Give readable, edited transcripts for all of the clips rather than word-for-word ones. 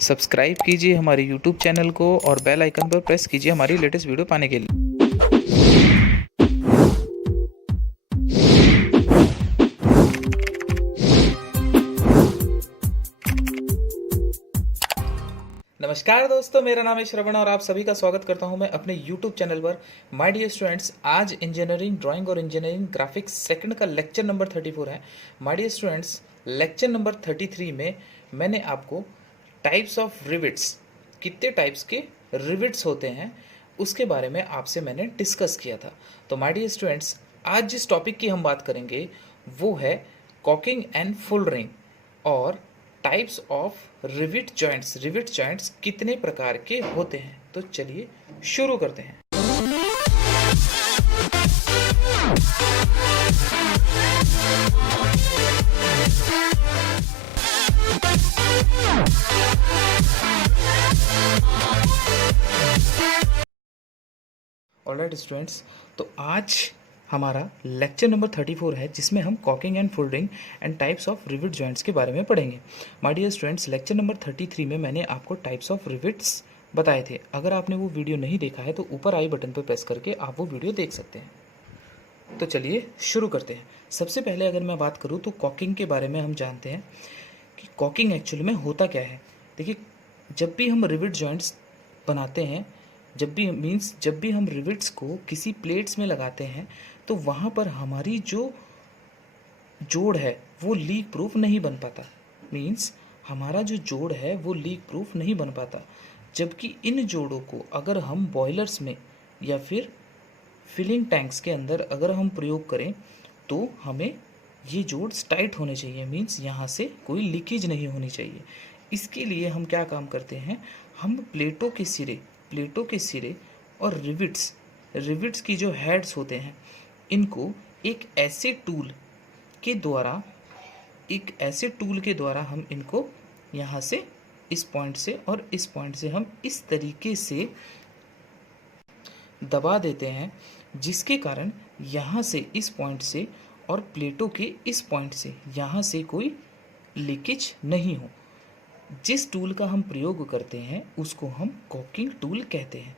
Subscribe कीजिए हमारे YouTube channel को और बेल आइकन पर प्रेस कीजिए हमारी लेटेस्ट वीडियो पाने के लिए। नमस्कार दोस्तों, मेरा नाम है श्रवण और आप सभी का स्वागत करता हूं मैं अपने यूट्यूब चैनल पर। माय डियर स्टूडेंट्स, आज इंजीनियरिंग ड्राइंग और इंजीनियरिंग ग्राफिक्स सेकंड का लेक्चर नंबर 34 है। My dear students, lecture number 33 में मैंने आपको टाइप्स ऑफ रिविट्स, कितने टाइप्स के रिविट्स होते हैं, उसके बारे में आपसे मैंने डिस्कस किया था। तो माय डियर स्टूडेंट्स, आज जिस टॉपिक की हम बात करेंगे वो है कॉकिंग एंड फुल रिंग और टाइप्स ऑफ रिविट जॉइंट्स कितने प्रकार के होते हैं। तो चलिए शुरू करते हैं। ऑलराइट स्टूडेंट्स, तो आज हमारा लेक्चर नंबर 34 है जिसमें हम caulking and folding and types of rivet joints के बारे में पढ़ेंगे। My dear students, lecture number 33 में मैंने आपको टाइप्स ऑफ रिविट्स बताए थे। अगर आपने वो वीडियो नहीं देखा है तो ऊपर आई बटन पर प्रेस करके आप वो वीडियो देख सकते हैं। तो चलिए शुरू करते हैं। सबसे पहले अगर मैं बात करूँ तो कॉकिंग के बारे में हम जानते हैं कि कॉकिंग एक्चुअली में होता क्या है। देखिए, जब भी हम रिविट जॉइंट्स बनाते हैं, जब भी हम रिविट्स को किसी प्लेट्स में लगाते हैं तो वहाँ पर हमारी जो जोड़ है वो लीक प्रूफ नहीं बन पाता। मीन्स हमारा जो जोड़ है वो लीक प्रूफ नहीं बन पाता। जबकि इन जोड़ों को अगर हम बॉयलर्स में या फिर फिलिंग टैंक्स के अंदर अगर हम प्रयोग करें तो हमें ये जोड़ टाइट होने चाहिए। मीन्स यहाँ से कोई लीकेज नहीं होनी चाहिए। इसके लिए हम क्या काम करते हैं, हम प्लेटों के सिरे और रिविट्स की जो हेड्स होते हैं इनको एक ऐसे टूल के द्वारा हम इनको यहाँ से इस पॉइंट से और इस पॉइंट से हम इस तरीके से दबा देते हैं, जिसके कारण यहाँ से इस पॉइंट से और प्लेटों के इस पॉइंट से यहाँ से कोई लीकेज नहीं हो। जिस टूल का हम प्रयोग करते हैं उसको हम कॉकिंग टूल कहते हैं।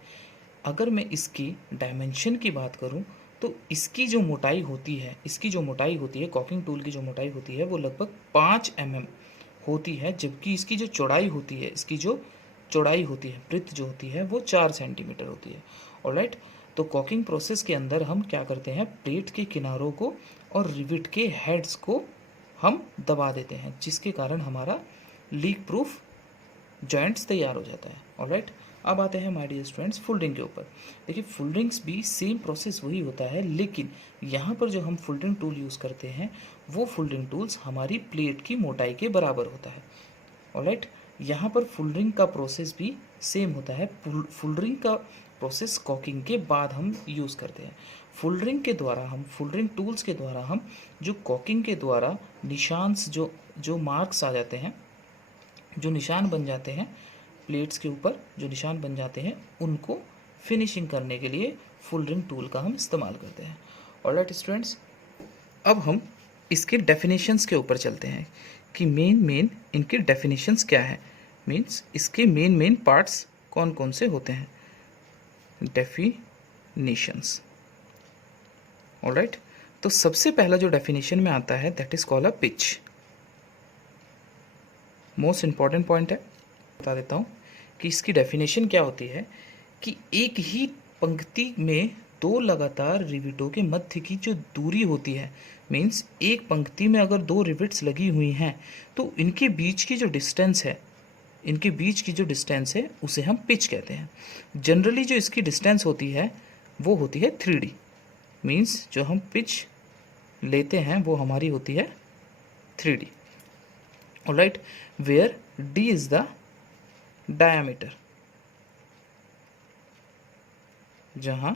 अगर मैं इसकी डायमेंशन की बात करूं तो इसकी जो मोटाई होती है कॉकिंग टूल की जो मोटाई होती है वो लगभग 5 mm होती है, जबकि इसकी जो चौड़ाई होती है ब्रेथ जो होती है वो 4 सेंटीमीटर होती है। ऑलराइट, तो कॉकिंग प्रोसेस के अंदर हम क्या करते हैं, प्लेट के किनारों को और रिविट के हेड्स को हम दबा देते हैं, जिसके कारण हमारा लीक प्रूफ जॉइंट्स तैयार हो जाता है। ऑलराइट, अब आते हैं माय डियर स्टूडेंट्स फोल्डिंग के ऊपर। देखिए, फोल्डिंग्स भी सेम प्रोसेस वही होता है, लेकिन यहाँ पर जो हम फोल्डिंग टूल यूज़ करते हैं वो फोल्डिंग टूल्स हमारी प्लेट की मोटाई के बराबर होता है। ऑलराइट, यहाँ पर फोल्डिंग का प्रोसेस भी सेम होता है। फोल्डिंग का प्रोसेस कॉकिंग के बाद हम यूज़ करते हैं। फोल्डिंग टूल्स के द्वारा हम जो कॉकिंग के द्वारा निशान्स जो मार्क्स आ जाते हैं, जो निशान बन जाते हैं प्लेट्स के ऊपर, जो निशान बन जाते हैं उनको फिनिशिंग करने के लिए फोल्डिंग टूल का हम इस्तेमाल करते हैं। ऑलराइट स्टूडेंट्स, अब हम इसके डेफिनेशंस के ऊपर चलते हैं कि मेन इनके डेफिनेशंस क्या है। मीन्स इसके मेन पार्ट्स कौन कौन से होते हैं। डेफिनेशंस। ऑलराइट, तो सबसे पहला जो डेफिनेशन में आता है that is called a pitch. Most important point है, बता देता हूँ कि इसकी डेफिनेशन क्या होती है कि एक ही पंक्ति में दो लगातार रिविटों के मध्य की जो दूरी होती है, मीन्स एक पंक्ति में अगर दो रिविट्स लगी हुई हैं तो इनके बीच की जो डिस्टेंस है उसे हम पिच कहते हैं। जनरली जो इसकी डिस्टेंस होती है वो होती है 3D। मीन्स जो हम पिच लेते हैं वो हमारी होती है 3D। Alright, where D is the diameter, जहां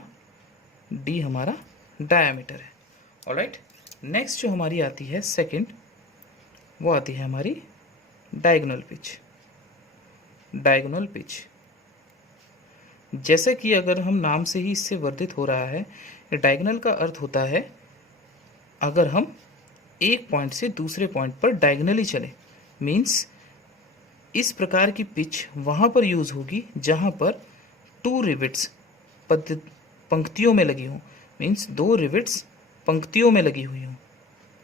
D हमारा डायामीटर है। ऑलराइट, नेक्स्ट जो हमारी आती है सेकंड, वो आती है हमारी डायगोनल पिच। जैसे कि अगर हम नाम से ही इससे वर्णित हो रहा है, डायगोनल का अर्थ होता है अगर हम एक पॉइंट से दूसरे पॉइंट पर डायगोनली चले। मीन्स इस प्रकार की पिच वहाँ पर यूज़ होगी जहाँ पर 2 रिविट्स पंक्तियों में लगी हों, मीन्स 2 रिविट्स पंक्तियों में लगी हुई हों।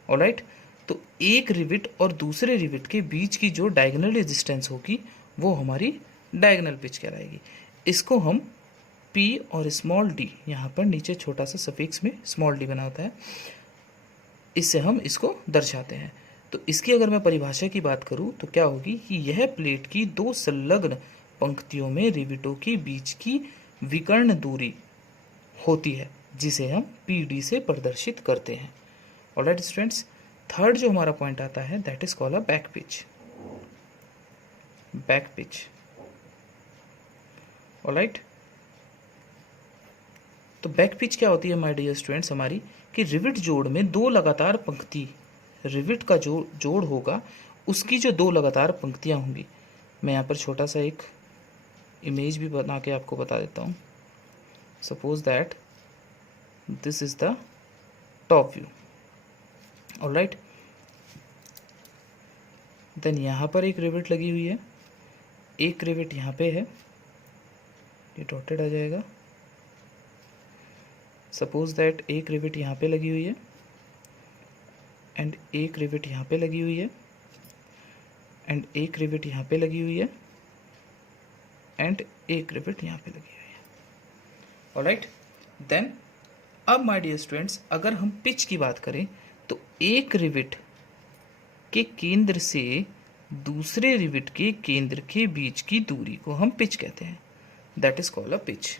ऑलराइट, तो एक रिविट और दूसरे रिविट के बीच की जो डायगोनल डिस्टेंस होगी वो हमारी डायगोनल पिच कहलाएगी। इसको हम P और स्मॉल d, यहाँ पर नीचे छोटा सा सफिक्स में स्मॉल d बना होता है, इससे हम इसको दर्शाते हैं। तो इसकी अगर मैं परिभाषा की बात करूँ तो क्या होगी कि यह प्लेट की 2 संलग्न पंक्तियों में रिविटों के बीच की विकर्ण दूरी होती है, जिसे हम PD से प्रदर्शित करते हैं। ऑलराइट स्टूडेंट्स, थर्ड जो हमारा पॉइंट आता है that is called a back pitch. Back pitch, alright. तो बैक पिच क्या होती है माय डियर स्टूडेंट्स हमारी, कि रिविट जोड़ में 2 लगातार पंक्ति, रिविट का जो जोड़ होगा उसकी जो 2 लगातार पंक्तियां होंगी। मैं यहाँ पर छोटा सा एक इमेज भी बना के आपको बता देता हूँ। Suppose that this is the top view, alright. Then यहाँ पर एक रिविट लगी हुई है, एक रिविट यहाँ पे है, ये डॉटेड आ जाएगा। सपोज दैट एक रिविट यहाँ पे लगी हुई है एंड एक रिविट यहाँ पे लगी हुई है एंड एक रिविट यहाँ पे लगी हुई है एंड एक रिविट यहाँ पे लगी हुई है। ऑलराइट, देन अब माय डियर स्टूडेंट्स अगर हम पिच की बात करें तो एक रिविट के केंद्र से दूसरे रिविट के केंद्र के बीच की दूरी को हम पिच कहते हैं, that is called a pitch.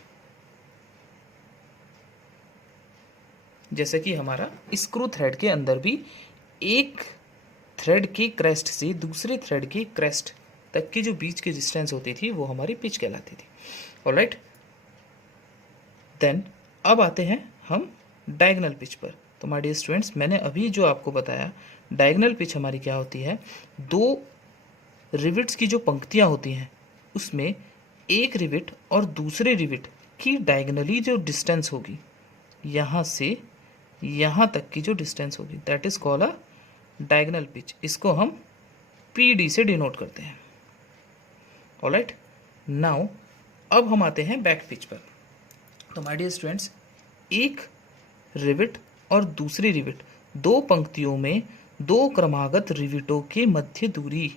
जैसे कि हमारा स्क्रू थ्रेड के अंदर भी एक थ्रेड के क्रेस्ट से दूसरे थ्रेड के क्रेस्ट तक की जो बीच की डिस्टेंस होती थी वो हमारी पिच कहलाती थी। ऑलराइट, देन अब आते हैं हम डायगोनल पिच पर। तो माय डियर स्टूडेंट्स मैंने अभी जो आपको बताया डायगोनल पिच हमारी क्या होती है, 2 रिविट्स की जो पंक्तियां होती हैं उसमें एक रिविट और दूसरे रिविट की डायगोनली जो डिस्टेंस होगी, यहाँ से यहाँ तक की जो डिस्टेंस होगी that is called a diagonal pitch. इसको हम PD से डिनोट करते हैं। ऑलराइट, नाउ अब हम आते हैं बैक पिच पर। तो माय डियर स्टूडेंट्स एक रिविट और दूसरी रिविट 2 पंक्तियों में 2 क्रमागत रिविटों के मध्य दूरी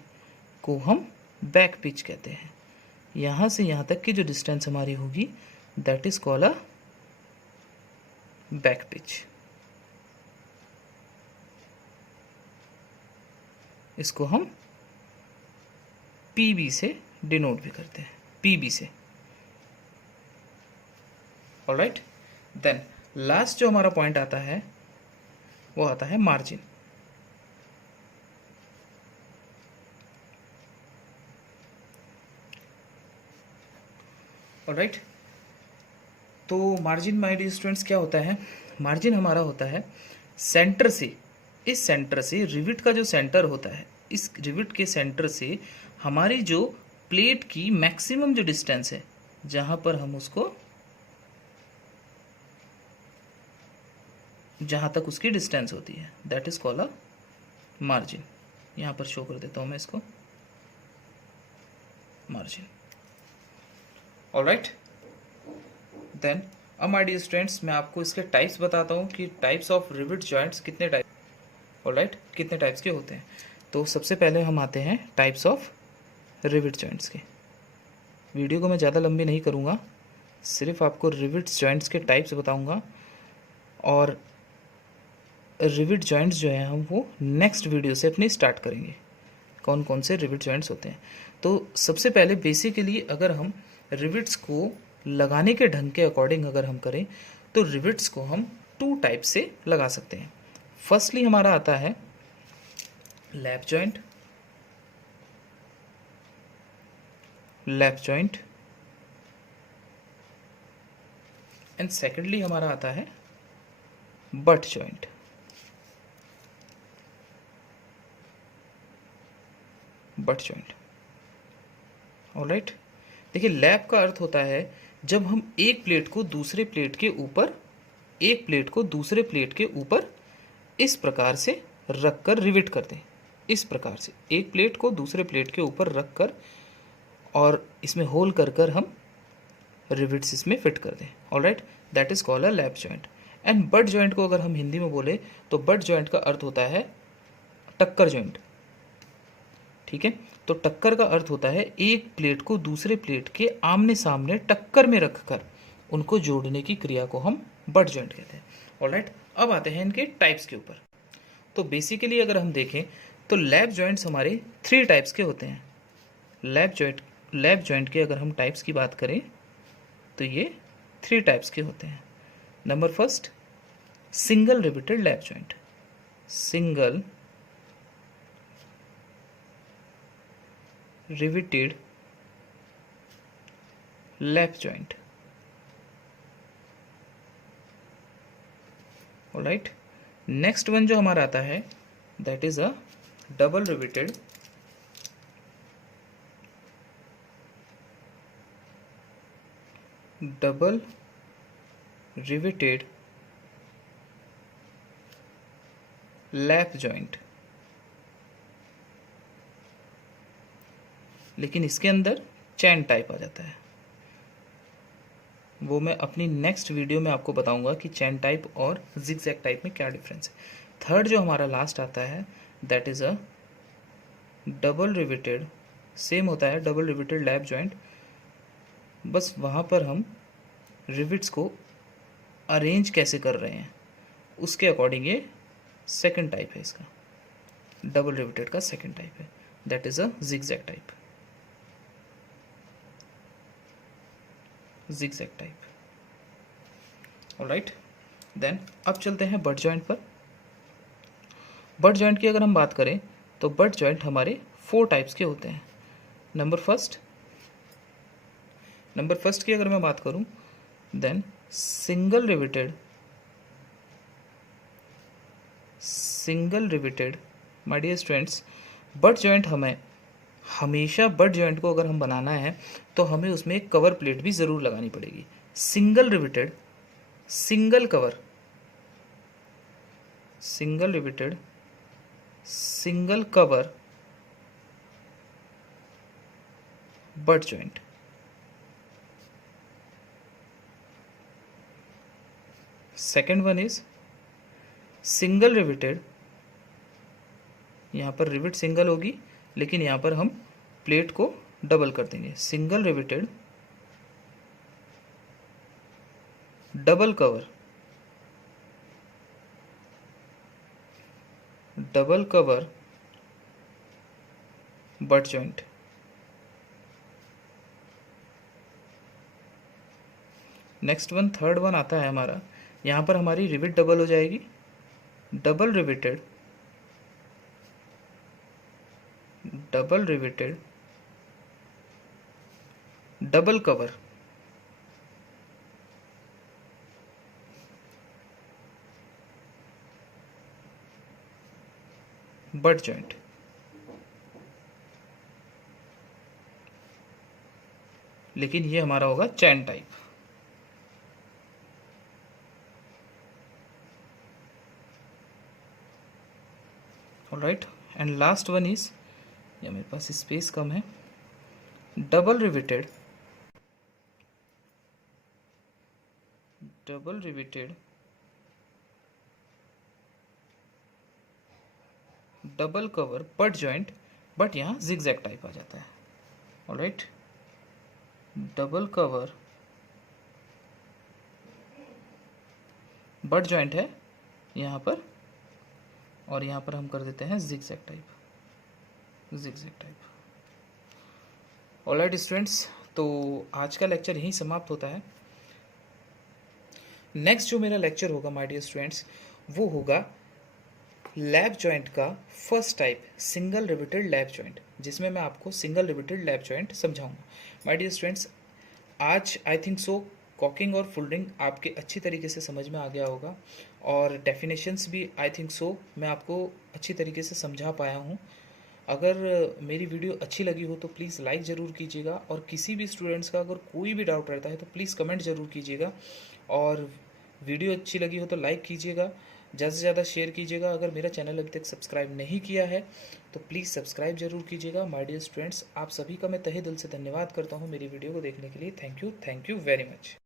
को हम बैक पिच कहते हैं। यहाँ से यहाँ तक की जो डिस्टेंस हमारी होगी that is called a back pitch. इसको हम PB से डिनोट भी करते हैं, PB से। ऑलराइट, देन लास्ट जो हमारा पॉइंट आता है वो आता है मार्जिन। ऑलराइट, तो मार्जिन माय डियर स्टूडेंट्स क्या होता है, मार्जिन हमारा होता है सेंटर से, इस सेंटर से रिविट का जो सेंटर होता है, इस रिविट के सेंटर से हमारी जो प्लेट की मैक्सिमम जो डिस्टेंस है जहाँ पर हम उसको, जहाँ तक उसकी डिस्टेंस होती है that is called a margin. यहाँ पर शो कर देता हूँ मैं इसको, मार्जिन। ऑलराइट, देन अब माय डियर स्टूडेंट्स मैं आपको इसके टाइप्स बताता हूँ कि टाइप्स ऑफ रिविट जॉइंट्स कितने टाइप, ऑलराइट, कितने टाइप्स के होते हैं। तो सबसे पहले हम आते हैं टाइप्स ऑफ रिविट जॉइंट्स के। वीडियो को मैं ज़्यादा लंबी नहीं करूँगा, सिर्फ आपको रिविट जॉइंट्स के टाइप्स बताऊँगा और रिविट जॉइंट्स जो हैं हम वो नेक्स्ट वीडियो से अपनी स्टार्ट करेंगे, कौन कौन से रिविट जॉइंट्स होते हैं। तो सबसे पहले बेसिकली अगर हम रिविट्स को लगाने के ढंग के अकॉर्डिंग अगर हम करें तो रिविट्स को हम 2 टाइप से लगा सकते हैं। फर्स्टली हमारा आता है lap joint, lap joint, and secondly हमारा आता है but joint. Butt joint, alright. देखिए लैप का अर्थ होता है जब हम एक प्लेट को दूसरे प्लेट के ऊपर, एक प्लेट को दूसरे प्लेट के ऊपर इस प्रकार से रखकर रिविट कर दें, इस प्रकार से एक प्लेट को दूसरे प्लेट के ऊपर रख कर और इसमें होल कर कर हम रिविट्स इसमें फिट कर दें। Alright, that is called a lap joint. And butt joint को अगर हम हिंदी में बोले तो बट जॉइंट का अर्थ होता है टक्कर जॉइंट। ठीक है, तो टक्कर का अर्थ होता है एक प्लेट को दूसरे प्लेट के आमने सामने टक्कर में रखकर उनको जोड़ने की क्रिया को हम बट जॉइंट कहते हैं। ऑलराइट, अब आते हैं इनके टाइप्स के ऊपर। तो बेसिकली अगर हम देखें तो लैप जॉइंट्स हमारे 3 टाइप्स के होते हैं। लैप जॉइंट के अगर हम टाइप्स की बात करें तो ये 3 टाइप्स के होते हैं। Number first, single riveted lap joint. Single riveted lap joint. Alright, next one जो हमारा आता है that is a double riveted lap joint. लेकिन इसके अंदर चैन टाइप आ जाता है, वो मैं अपनी नेक्स्ट वीडियो में आपको बताऊंगा कि चैन टाइप और जिगजैग टाइप में क्या डिफरेंस है। थर्ड जो हमारा लास्ट आता है that is a double riveted, same होता है डबल रिवेटेड लैप जॉइंट, बस वहाँ पर हम रिविट्स को अरेंज कैसे कर रहे हैं उसके अकॉर्डिंग ये सेकंड टाइप है इसका, डबल रिवेटेड का सेकंड टाइप है, that is a zigzag type. Zigzag type. Alright, then अब चलते हैं बट जॉइंट पर। बट जॉइंट की अगर हम बात करें तो बट जॉइंट हमारे 4 टाइप्स के होते हैं। नंबर फर्स्ट की अगर मैं बात करूं then single riveted my dear students, butt joint हमें हमेशा बट जॉइंट को अगर हम बनाना है तो हमें उसमें एक कवर प्लेट भी ज़रूर लगानी पड़ेगी। Single riveted single cover, single riveted single cover butt joint. Second one is single riveted, यहाँ पर रिवेट सिंगल होगी लेकिन यहाँ पर हम प्लेट को डबल कर देंगे। Single riveted double cover butt joint. Next one, third one आता है हमारा, यहाँ पर हमारी रिवेट डबल हो जाएगी, double riveted double cover butt joint. लेकिन ये हमारा होगा chain type. Alright, and last one is, या मेरे पास स्पेस कम है, double riveted double cover butt joint, but यहाँ जिगजैग टाइप आ जाता है। Alright, double cover butt joint है यहाँ पर, और यहाँ पर हम कर देते हैं जिगजैग टाइप। ऑलराइट स्टूडेंट्स, तो आज का लेक्चर यहीं समाप्त होता है। नेक्स्ट जो मेरा लेक्चर होगा माय डियर स्टूडेंट्स वो होगा लैप जॉइंट का first type, single riveted lap joint, जिसमें मैं आपको सिंगल रिवेटेड लैप जॉइंट समझाऊंगा। माय डियर स्टूडेंट्स, आज आई थिंक सो कॉकिंग और फोल्डिंग आपके अच्छी तरीके से समझ में आ गया होगा, और डेफिनेशंस भी आई थिंक सो मैं आपको अच्छी तरीके से समझा पाया हूँ। अगर मेरी वीडियो अच्छी लगी हो तो प्लीज़ लाइक ज़रूर कीजिएगा, और किसी भी स्टूडेंट्स का अगर कोई भी डाउट रहता है तो प्लीज़ कमेंट ज़रूर कीजिएगा, और वीडियो अच्छी लगी हो तो लाइक कीजिएगा, ज़्यादा से ज़्यादा शेयर कीजिएगा। अगर मेरा चैनल अभी तक सब्सक्राइब नहीं किया है तो प्लीज़ सब्सक्राइब ज़रूर कीजिएगा। माय डियर स्टूडेंट्स, आप सभी का मैं तहे दिल से धन्यवाद करता हूँ मेरी वीडियो को देखने के लिए। Thank you very much.